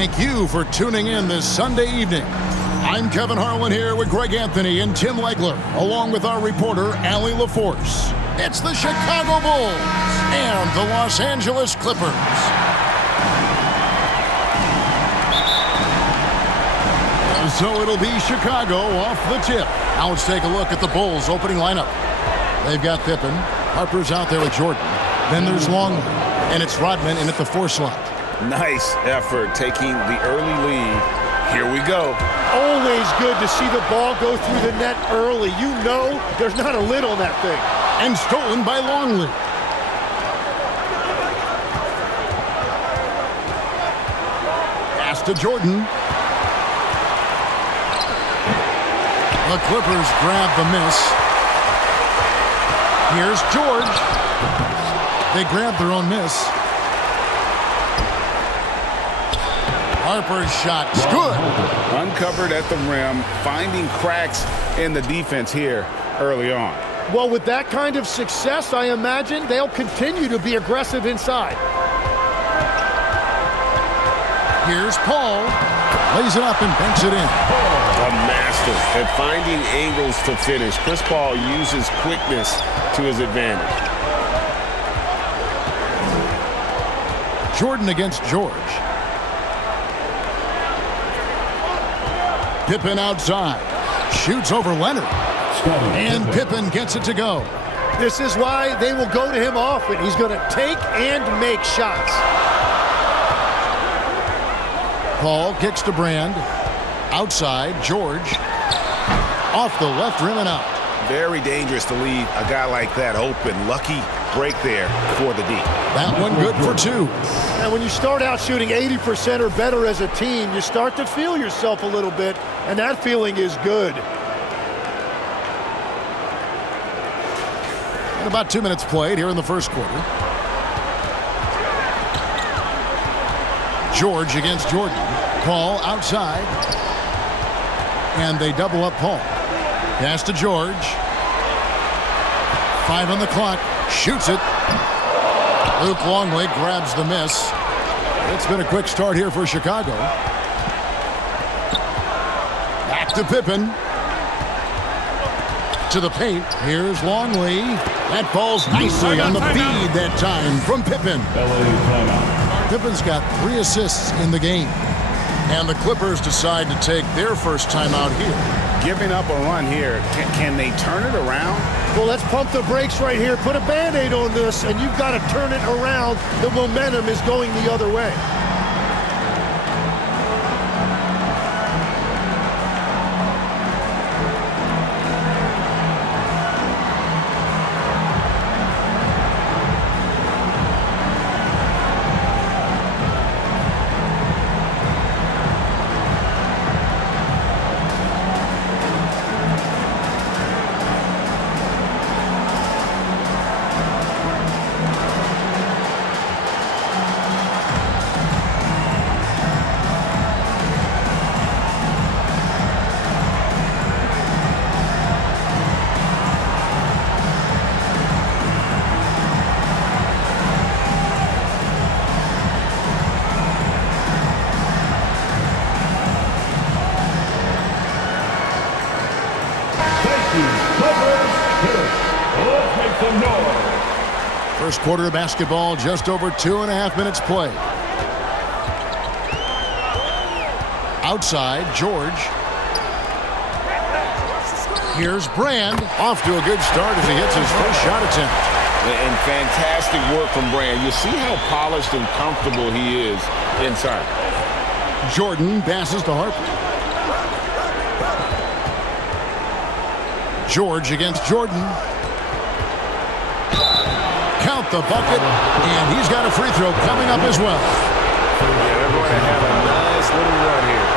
Thank you for tuning in this Sunday evening. I'm Kevin Harlan here with Greg Anthony and Tim Legler, along with our reporter, Allie LaForce. It's the Chicago Bulls and the Los Angeles Clippers. So it'll be Chicago off the tip. Now let's take a look at the Bulls' opening lineup. They've got Pippen. Harper's out there with Jordan. Then there's Longley. And it's Rodman in at the 4 slot. Nice effort taking the early lead. Here we go. Always good to see the ball go through the net early. You know there's not a lid on that thing. And stolen by Longley. Pass to Jordan. The Clippers grab the miss. Here's George. They grab their own miss. Harper's shot is good. Uncovered at the rim, finding cracks in the defense here early on. Well, with that kind of success, I imagine they'll continue to be aggressive inside. Here's Paul. Lays it up and banks it in. A master at finding angles to finish. Chris Paul uses quickness to his advantage. Jordan against George. Pippen outside. Shoots over Leonard. And Pippen gets it to go. This is why they will go to him often. He's going to take and make shots. Paul kicks to Brand. Outside, George. Off the left rim and out. Very dangerous to leave a guy like that open. Lucky break there for the D. That one good for 2. And when you start out shooting 80% or better as a team, you start to feel yourself a little bit, and that feeling is good. And about 2 minutes played here in the first quarter. George against Jordan. Paul outside. And they double up Paul. Pass to George. 5 on the clock. Shoots it. Luke Longley grabs the miss. It's been a quick start here for Chicago. Back to Pippen. To the paint. Here's Longley. That falls nicely on the feed that time from Pippen. Pippen's got 3 assists in the game. And the Clippers decide to take their first timeout here. Giving up a run here. Can they turn it around? Well, let's pump the brakes right here. Put a Band-Aid on this, and you've got to turn it around. The momentum is going the other way. First quarter of basketball, just over 2.5 minutes played. Outside, George. Here's Brand. Off to a good start as he hits his first shot attempt. And fantastic work from Brand. You see how polished and comfortable he is inside. Jordan passes to Harper. George against Jordan. Count the bucket, and he's got a free throw coming up as well. Yeah, they're going to have a nice little run here.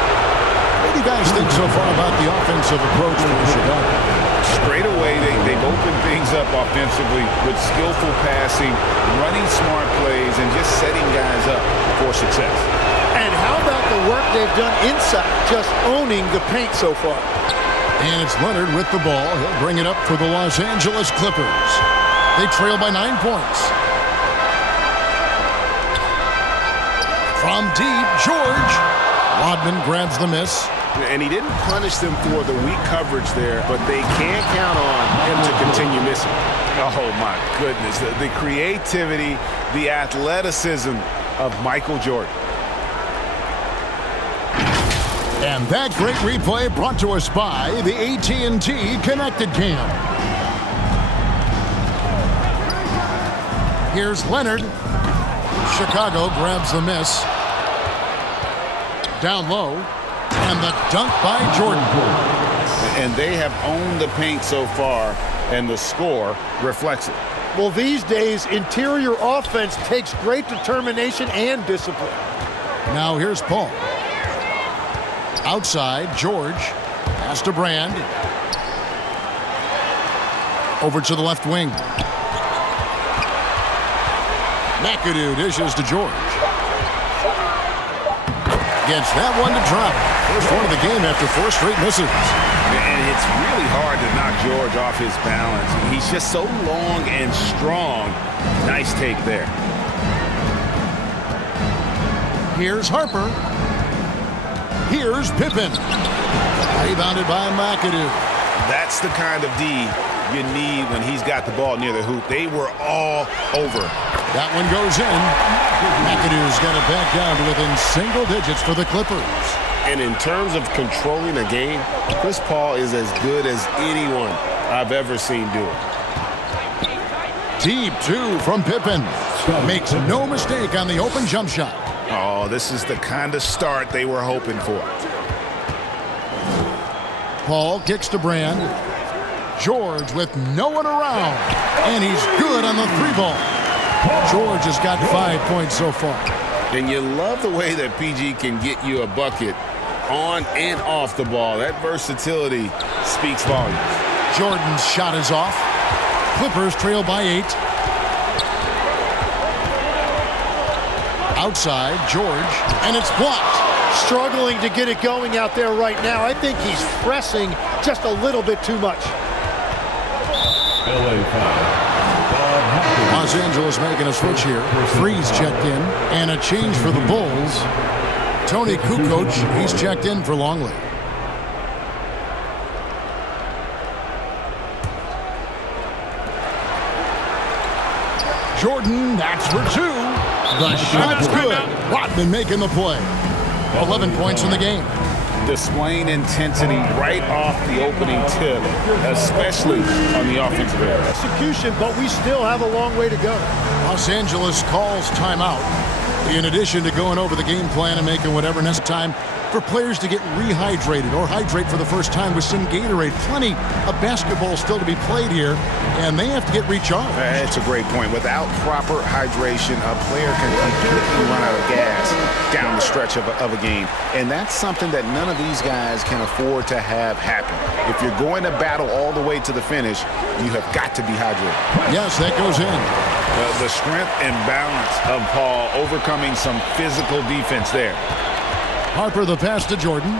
What do you guys think so far about the offensive approach for Chicago? Straight away, they've opened things up offensively with skillful passing, running smart plays, and just setting guys up for success. And how about the work they've done inside, just owning the paint so far? And it's Leonard with the ball. He'll bring it up for the Los Angeles Clippers. They trail by 9 points. From deep, George. Rodman grabs the miss. And he didn't punish them for the weak coverage there, but they can't count on him to continue missing. Oh, my goodness. The creativity, the athleticism of Michael Jordan. And that great replay brought to us by the AT&T Connected Cam. Here's Leonard. Chicago grabs the miss. Down low. And the dunk by Jordan. And they have owned the paint so far, and the score reflects it. Well, these days, interior offense takes great determination and discipline. Now here's Paul. Outside, George. Pass to Brand. Over to the left wing. McAdoo dishes to George. Gets that one to drop. First one of the game after 4 straight misses. And it's really hard to knock George off his balance. He's just so long and strong. Nice take there. Here's Harper. Here's Pippen. Rebounded by McAdoo. That's the kind of D you need when he's got the ball near the hoop. They were all over. That one goes in. McAdoo's got it back down to within single digits for the Clippers. And in terms of controlling a game, Chris Paul is as good as anyone I've ever seen do it. Deep 2 from Pippen. Makes no mistake on the open jump shot. Oh, this is the kind of start they were hoping for. Paul kicks to Brand. George with no one around. And he's good on the 3-ball. George has got 5 points so far. And you love the way that PG can get you a bucket on and off the ball. That versatility speaks volumes. Jordan's shot is off. Clippers trail by 8. Outside, George, and it's blocked. Struggling to get it going out there right now. I think he's pressing just a little bit too much. Los Angeles making a switch here. Freeze checked in, and a change for the Bulls. Tony Kukoc, he's checked in for Longley. Jordan, that's for 2. The shot's good. Rodman making the play. 11 points in the game. Displaying intensity right off the opening tip, especially on the offensive end. Execution, but we still have a long way to go. Los Angeles calls timeout. In addition to going over the game plan and making whatever necessary time for players to get rehydrated or hydrate for the first time with some Gatorade. Plenty of basketball still to be played here, and they have to get recharged. That's a great point. Without proper hydration, a player can completely run out of gas down the stretch of a game. And that's something that none of these guys can afford to have happen. If you're going to battle all the way to the finish, you have got to be hydrated. Yes, that goes in. The strength and balance of Paul overcoming some physical defense there. Harper the pass to Jordan.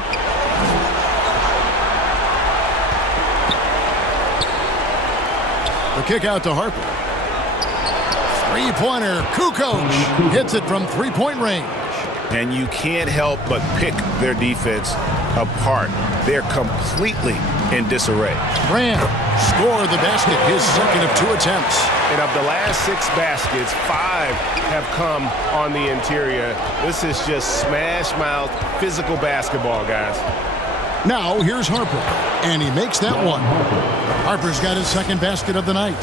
The kick out to Harper. 3-pointer. Kukoc hits it from 3-point range. And you can't help but pick their defense apart. They're completely in disarray. Brand scored the basket, his second of 2 attempts. And of the last 6 baskets, 5 have come on the interior. This is just smash-mouth, physical basketball, guys. Now here's Harper, and he makes that one. Harper's got his second basket of the night.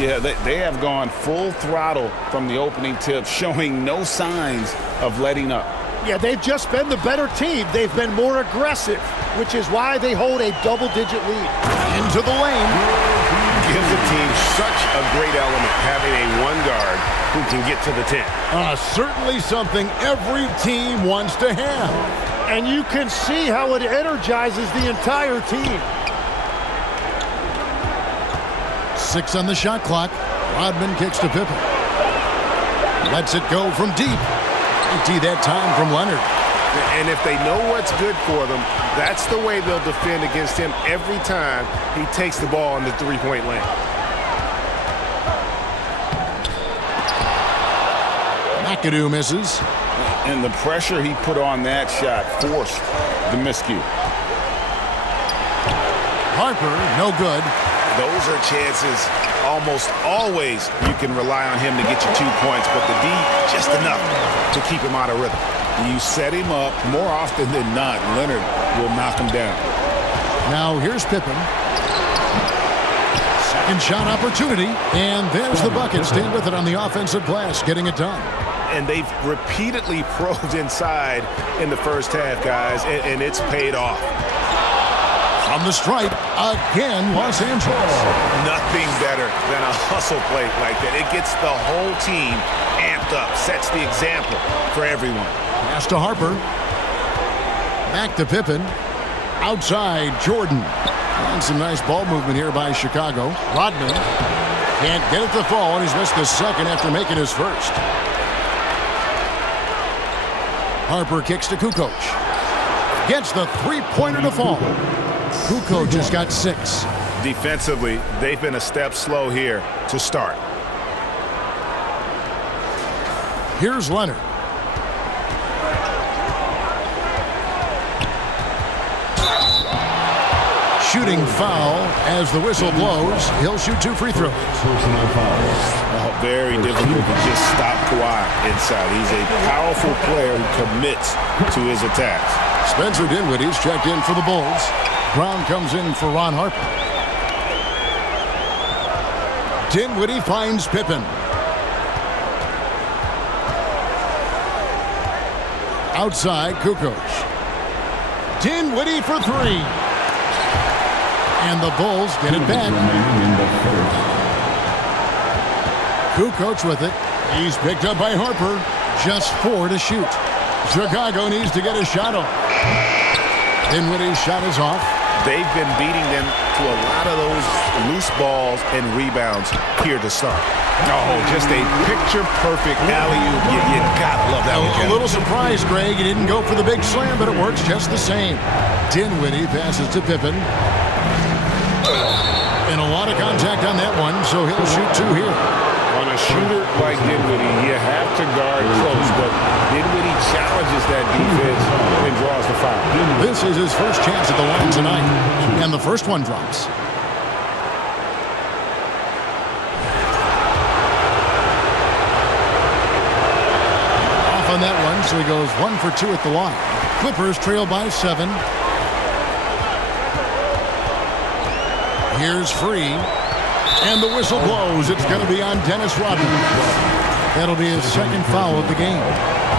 Yeah, they have gone full throttle from the opening tip, showing no signs of letting up. Yeah, they've just been the better team. They've been more aggressive, which is why they hold a double-digit lead. Into the lane. Gives the team such a great element, having a one guard who can get to the 10. Certainly something every team wants to have. And you can see how it energizes the entire team. 6 on the shot clock. Rodman kicks to Pippen. Lets it go from deep. Empty that time from Leonard. And if they know what's good for them, that's the way they'll defend against him every time he takes the ball in the 3-point lane. McAdoo misses. And the pressure he put on that shot forced the miscue. Harper, no good. Those are chances almost always you can rely on him to get you 2 points, but the D just enough to keep him out of rhythm. You set him up more often than not, Leonard will knock him down. Now here's Pippen. Second shot opportunity, and there's the bucket. Staying with it on the offensive glass, getting it done. And they've repeatedly probed inside in the first half, guys, and it's paid off. From the stripe, again, Los Angeles. Nothing better than a hustle play like that. It gets the whole team amped up, sets the example for everyone. Pass to Harper. Back to Pippen. Outside, Jordan. And some nice ball movement here by Chicago. Rodman can't get it to fall, and he's missed the second after making his first. Harper kicks to Kukoc. Gets the three-pointer to fall. Kukoc has got 6. Defensively, they've been a step slow here to start. Here's Leonard. Shooting foul as the whistle blows. He'll shoot 2 free throws. Oh, very difficult to just stop Kawhi inside. He's a powerful player who commits to his attacks. Spencer Dinwiddie's checked in for the Bulls. Brown comes in for Ron Harper. Dinwiddie finds Pippen. Outside, Kukoc. Dinwiddie for 3. And the Bulls get it back. Kukoc with it. He's picked up by Harper. Just 4 to shoot. Chicago needs to get a shot off. Dinwiddie's shot is off. They've been beating them to a lot of those loose balls and rebounds here to start. Oh, just a picture-perfect alley-oop. You gotta love that one. A little surprised, Greg. He didn't go for the big slam, but it works just the same. Dinwiddie passes to Pippen. And a lot of contact on that one, so he'll shoot 2 here. On a shooter like Dinwiddie, you have to guard close, but Dinwiddie challenges that defense and draws the foul. This is his first chance at the line tonight, and the first one drops. Off on that one, so he goes 1 for 2 at the line. Clippers trail by 7. Here's Free. And the whistle blows. It's going to be on Dennis Rodman. That'll be his second foul of the game.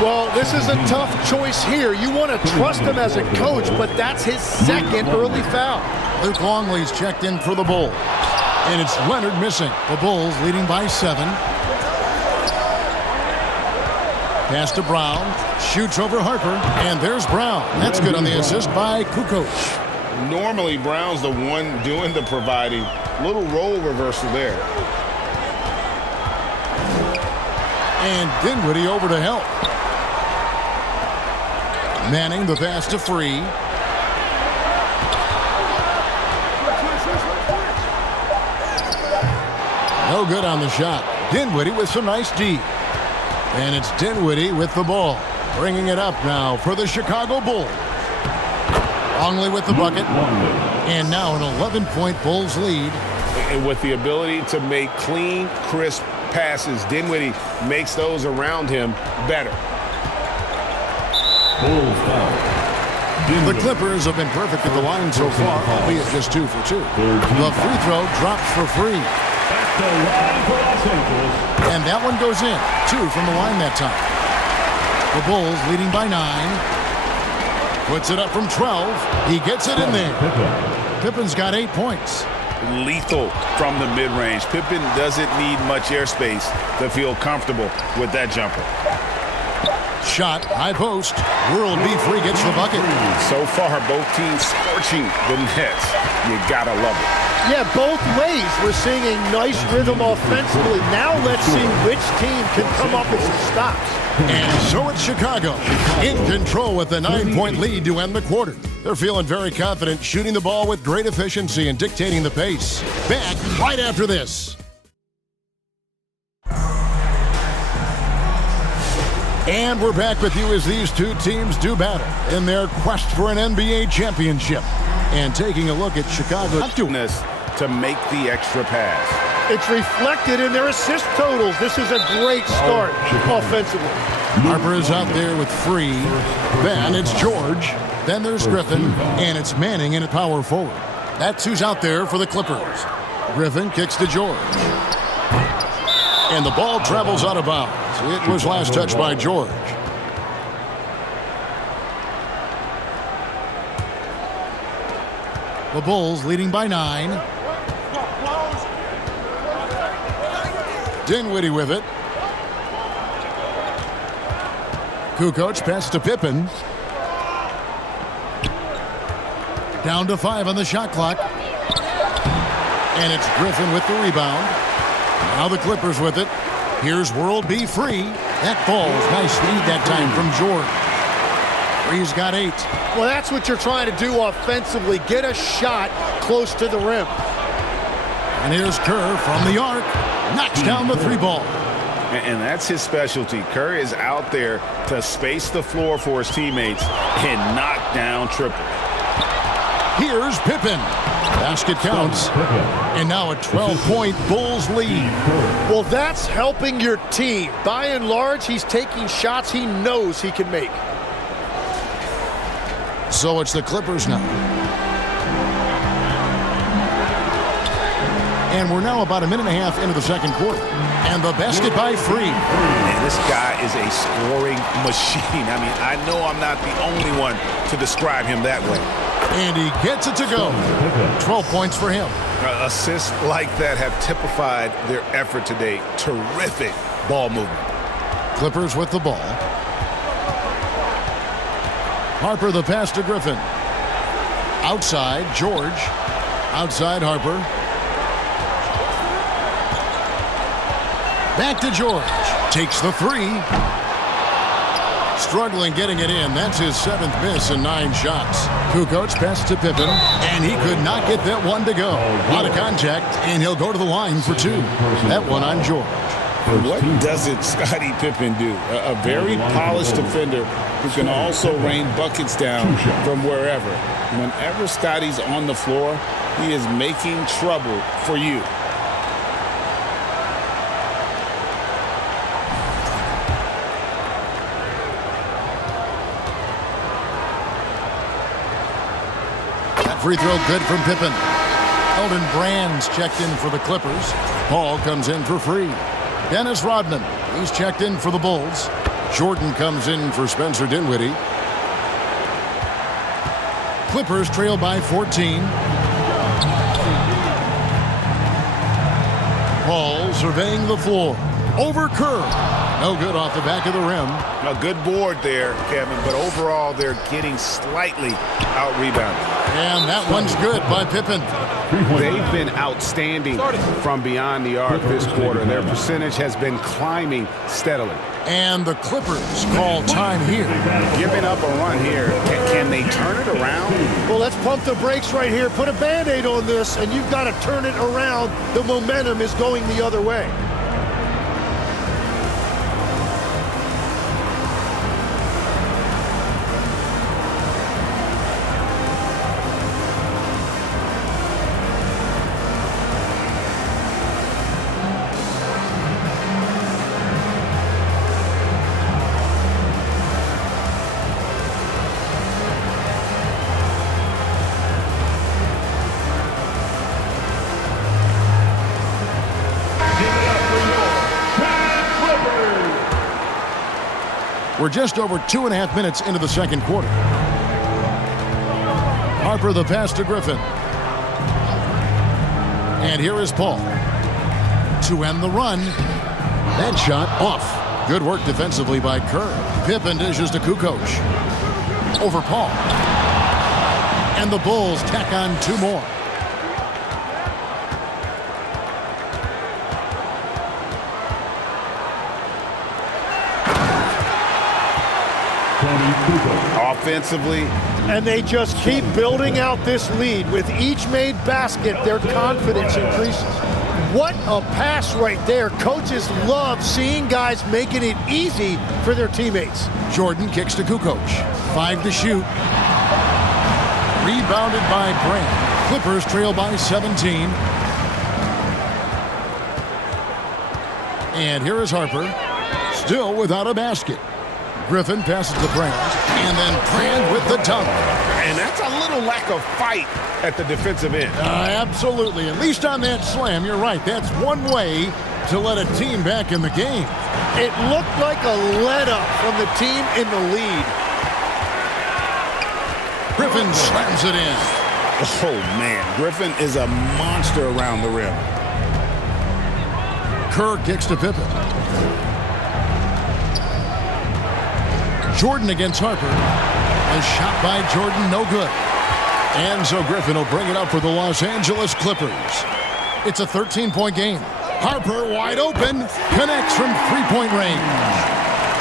Well, this is a tough choice here. You want to trust him as a coach, but that's his second early foul. Luke Longley's checked in for the Bulls. And it's Leonard missing. The Bulls leading by 7. Pass to Brown. Shoots over Harper. And there's Brown. That's good on the assist by Kukoc. Normally, Brown's the one doing the providing. Little role reversal there. And Dinwiddie over to help. Manning the pass to Free. No good on the shot. Dinwiddie with some nice D. And it's Dinwiddie with the ball. Bringing it up now for the Chicago Bulls. Longley with the bucket. And now an 11-point Bulls lead. And with the ability to make clean, crisp passes, Dinwiddie makes those around him better. The Clippers have been perfect at the line so far, albeit just 2 for 2. The free throw drops for Free. And that one goes in. 2 from the line that time. The Bulls leading by 9. Puts it up from 12. He gets it in there. Pippen's got 8 points. Lethal from the mid-range. Pippen doesn't need much airspace to feel comfortable with that jumper. Shot, high post. World B. Free gets the bucket. So far, both teams scorching the nets. You gotta love it. Yeah, both ways. We're seeing a nice rhythm offensively. Now let's see which team can come up with some stops. And so it's Chicago in control with a 9-point lead to end the quarter. They're feeling very confident, shooting the ball with great efficiency and dictating the pace. Back right after this. And we're back with you as these two teams do battle in their quest for an NBA championship. And taking a look at Chicago. To make the extra pass. It's reflected in their assist totals. This is a great start offensively. Harper is out there with Free. Then it's George. Then there's Griffin. And it's Manning in at power forward. That's who's out there for the Clippers. Griffin kicks to George. And the ball travels out of bounds. It was last touched by George. The Bulls leading by 9. Dinwiddie with it. Kukoc pass to Pippen. Down to 5 on the shot clock. And it's Griffin with the rebound. Now the Clippers with it. Here's World B Free. That falls. Nice lead that time from George. Free's got 8. Well, that's what you're trying to do offensively. Get a shot close to the rim. And here's Kerr from the arc. Knocks down the 3 ball. And that's his specialty. Curry is out there to space the floor for his teammates and knock down triple. Here's Pippen. Basket counts. And now a 12-point Bulls lead. Well, that's helping your team. By and large, he's taking shots he knows he can make. So it's the Clippers now. And we're now about a minute and a half into the second quarter. And the basket by Free. Man, this guy is a scoring machine. I mean, I know I'm not the only one to describe him that way. And he gets it to go. 12 points for him. Assists like that have typified their effort today. Terrific ball movement. Clippers with the ball. Harper the pass to Griffin. Outside, George. Outside, Harper. Back to George. Takes the 3. Struggling getting it in. That's his 7th miss in 9 shots. Kukoc pass to Pippen, and he could not get that one to go. A lot of contact, and he'll go to the line for 2. That one on George. What doesn't Scottie Pippen do? A very polished defender who can also rain buckets down from wherever. Whenever Scottie's on the floor, he is making trouble for you. Free throw good from Pippen. Elton Brand's checked in for the Clippers. Paul comes in for Free. Dennis Rodman, he's checked in for the Bulls. Jordan comes in for Spencer Dinwiddie. Clippers trail by 14. Paul surveying the floor. Over Kerr. No good off the back of the rim. A good board there, Kevin, but overall they're getting slightly out-rebounded. And that one's good by Pippen. They've been outstanding from beyond the arc this quarter. Their percentage has been climbing steadily. And the Clippers call time here. Giving up a run here. Can they turn it around? Well, let's pump the brakes right here. Put a Band-Aid on this, and you've got to turn it around. The momentum is going the other way. We're just over 2.5 minutes into the second quarter. Harper the pass to Griffin. And here is Paul to end the run. That shot off. Good work defensively by Kerr. Pippen dishes to Kukoc. Over Paul. And the Bulls tack on 2 more. Offensively. And they just keep building out this lead. With each made basket, their confidence increases. What a pass right there. Coaches love seeing guys making it easy for their teammates. Jordan kicks to Kukoc. 5 to shoot. Rebounded by Brand. Clippers trail by 17. And here is Harper, still without a basket. Griffin passes to Brand, and then Brand with the dunk. And that's a little lack of fight at the defensive end. Absolutely. At least on that slam, you're right. That's one way to let a team back in the game. It looked like a let-up from the team in the lead. Griffin slams it in. Oh, man. Griffin is a monster around the rim. Kerr kicks to Pippen. Jordan against Harper. A shot by Jordan, no good. And so Griffin will bring it up for the Los Angeles Clippers. It's a 13-point game. Harper wide open, connects from three-point range.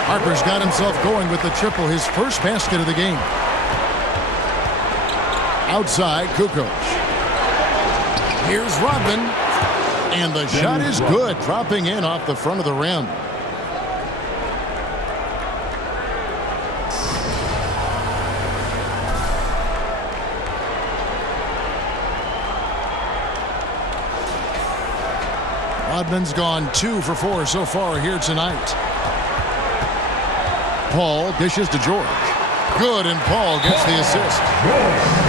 Harper's got himself going with the triple, his first basket of the game. Outside, Kukoc. Here's Rodman. And the shot is good, dropping in off the front of the rim. Rodman's gone 2 for 4 so far here tonight. Paul dishes to George. Good, and Paul gets the assist.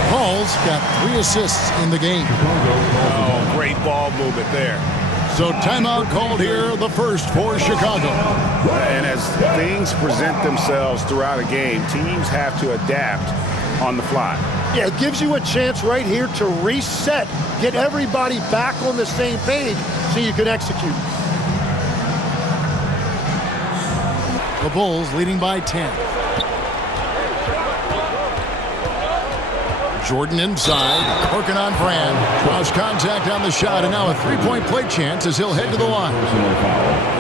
Paul's got 3 assists in the game. Oh, great ball movement there. So timeout called here, the first for Chicago. And as things present themselves throughout a game, teams have to adapt on the fly. Yeah, it gives you a chance right here to reset, get everybody back on the same page so you can execute. The Bulls leading by 10. Jordan inside, working on Brand. Draws contact on the shot, and now a three-point play chance as he'll head to the line.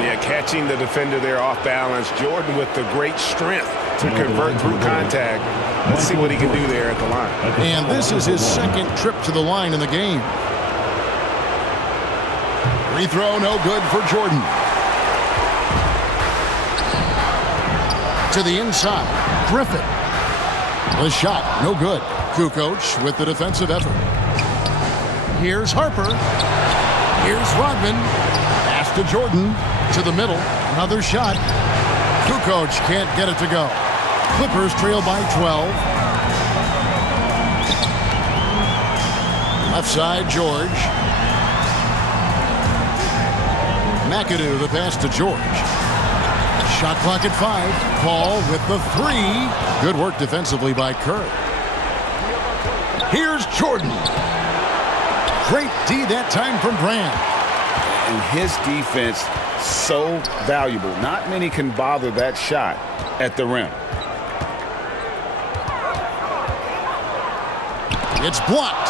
Yeah, catching the defender there off balance. Jordan with the great strength to convert through contact. Let's see what he can do there at the line. And this is his second trip to the line in the game. Free throw, no good for Jordan. To the inside, Griffin. The shot, no good. Kukoc with the defensive effort. Here's Harper. Here's Rodman. Pass to Jordan. To the middle. Another shot. Kukoc can't get it to go. Clippers trail by 12. Left side, George. McAdoo, the pass to George. Shot clock at 5. Paul with the 3. Good work defensively by Kerr. Here's Jordan. Great D that time from Brand. And his defense so valuable. Not many can bother that shot at the rim. It's blocked.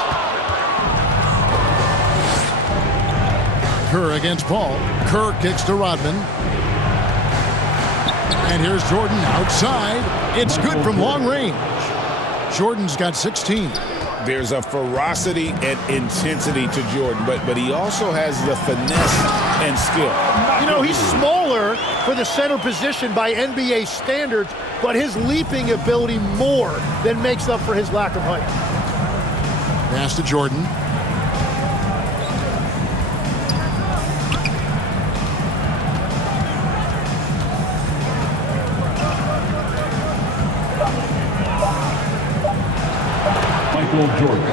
Kerr against Paul. Kerr kicks to Rodman. And here's Jordan outside. It's good from long range. Jordan's got 16. There's a ferocity and intensity to Jordan, but he also has the finesse and skill. You know, he's smaller for the center position by NBA standards, but his leaping ability more than makes up for his lack of height. Pass to Jordan.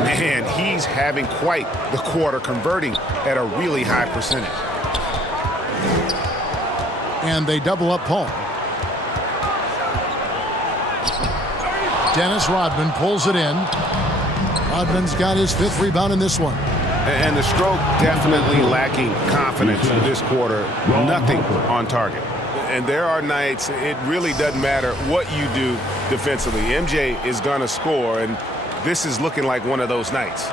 Man, he's having quite the quarter, converting at a really high percentage. And they double up Paul. Dennis Rodman pulls it in. Rodman's got his 5th rebound in this one. And the stroke definitely lacking confidence this quarter. Nothing on target. And there are nights it really doesn't matter what you do defensively. MJ is going to score, and this is looking like one of those nights.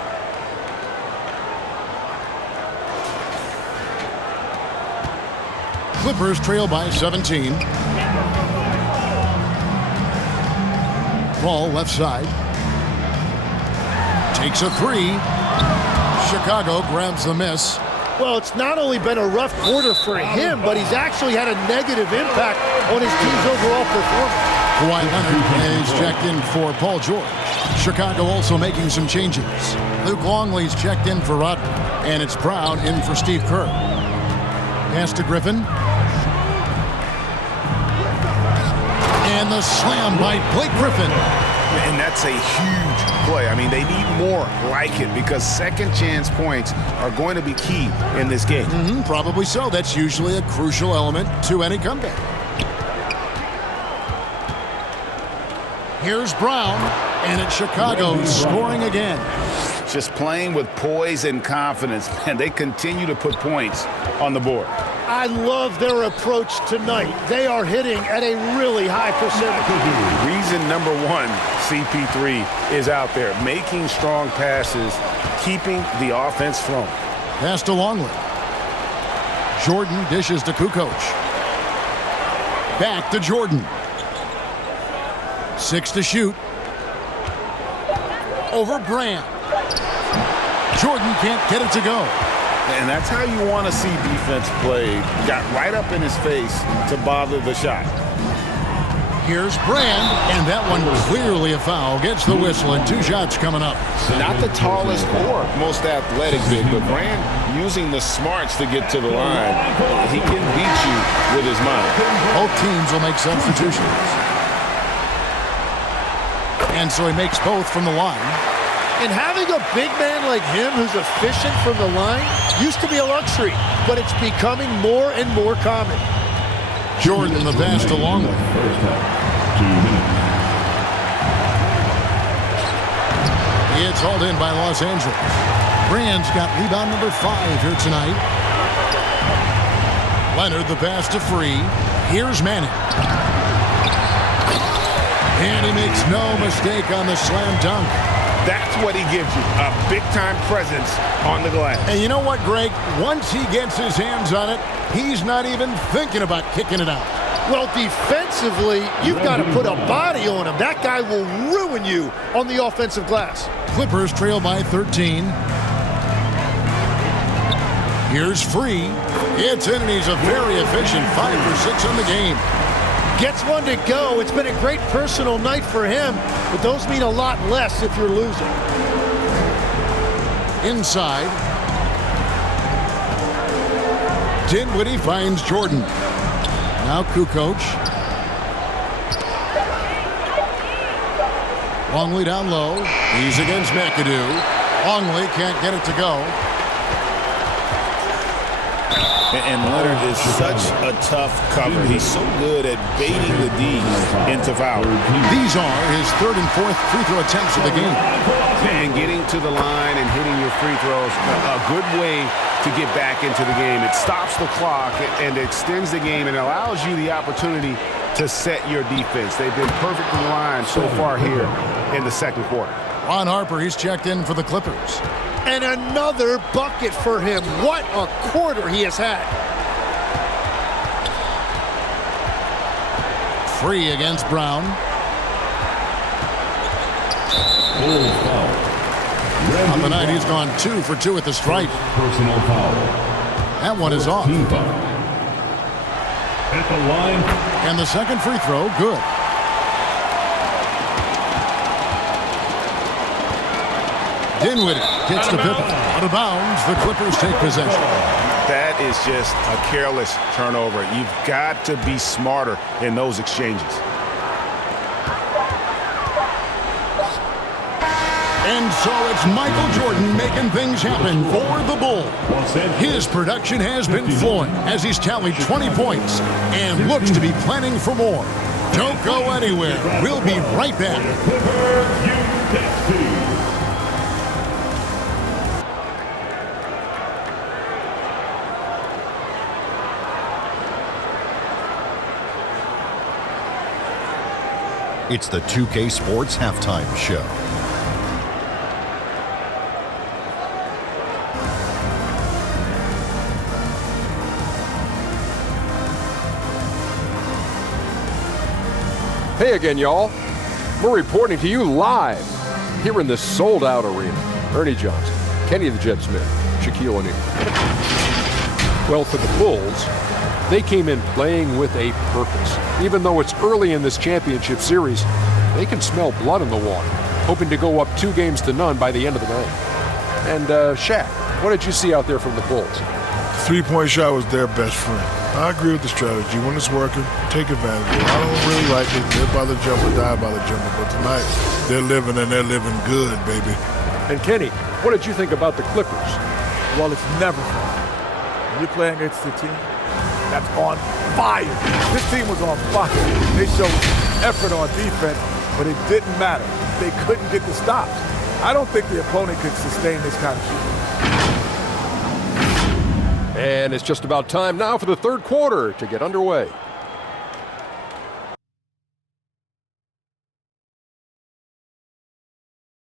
Clippers trail by 17. Ball left side. Takes a 3. Chicago grabs the miss. Well, it's not only been a rough quarter for him, but he's actually had a negative impact on his team's overall performance. Kawhi Leonard is checked in for Paul George. Chicago also making some changes. Luke Longley's checked in for Rodman, and it's Brown in for Steve Kerr. Pass to Griffin. And the slam by Blake Griffin. And that's a huge play. I mean, they need more like it because second chance points are going to be key in this game. Probably so. That's usually a crucial element to any comeback. Here's Brown, and it's Chicago scoring again. Just playing with poise and confidence, man. They continue to put points on the board. I love their approach tonight. They are hitting at a really high percentage. Reason number one, CP3 is out there making strong passes, keeping the offense flowing. Pass to Longley. Jordan dishes to Kukoc. Back to Jordan. 6 to shoot. Over Grant. Jordan can't get it to go. And that's how you want to see defense played. Got right up in his face to bother the shot. Here's Brand, and that one clearly a foul. Gets the whistle, and 2 shots coming up. Not the tallest or most athletic big, but Brand using the smarts to get to the line. He can beat you with his mind. Both teams will make substitutions. And so he makes both from the line. And having a big man like him who's efficient from the line used to be a luxury, but it's becoming more and more common. Jordan the pass to Longley. It's hauled in by Los Angeles. Brand's got rebound number 5 here tonight. Leonard the pass to Free. Here's Manning. And he makes no mistake on the slam dunk. That's what he gives you, a big-time presence on the glass. And you know what, Greg? Once he gets his hands on it, he's not even thinking about kicking it out. Well, defensively, you've got to put a body on him. That guy will ruin you on the offensive glass. Clippers trail by 13. Here's Free. It's in, and he's a very efficient 5 for 6 on the game. Gets one to go. It's been a great personal night for him, but those mean a lot less if you're losing. Inside. Dinwiddie finds Jordan. Now Kukoc. Longley down low. He's against McAdoo. Longley can't get it to go. And Leonard is such a tough cover. He's so good at baiting the D's into foul. These are his 3rd and 4th free throw attempts of the game. And getting to the line and hitting your free throws, a good way to get back into the game. It stops the clock and extends the game and allows you the opportunity to set your defense. They've been perfect in the line so far here in the second quarter. Ron Harper, he's checked in for the Clippers. And another bucket for him. What a quarter he has had. Free against Brown. On the night, he's gone 2 for 2 at the stripe. Personal foul. That one is off. Team foul. At the line. And the second free throw, good. Dinwiddie gets to Pippen. Out of bounds, the Clippers take possession. That is just a careless turnover. You've got to be smarter in those exchanges. And so it's Michael Jordan making things happen for the Bulls. His production has been flowing as he's tallied 20 points and looks to be planning for more. Don't go anywhere. We'll be right back. It's the 2K Sports Halftime Show. Hey again, y'all. We're reporting to you live here in this sold-out arena. Ernie Johnson, Kenny the Jet Smith, Shaquille O'Neal. Well, for the Bulls, they came in playing with a purpose. Even though it's early in this championship series, they can smell blood in the water, hoping to go up 2-0 by the end of the night. And Shaq, what did you see out there from the Bulls? The three-point shot was their best friend. I agree with the strategy. When it's working, take advantage of it. I don't really like it. Live by the jumper, die by the jumper. But tonight, they're living, and they're living good, baby. And Kenny, what did you think about the Clippers? Well, it's never fun. When you're playing against a team that's on fire. This team was on fire. They showed effort on defense, but it didn't matter. They couldn't get the stops. I don't think the opponent could sustain this kind of shooting. And it's just about time now for the third quarter to get underway.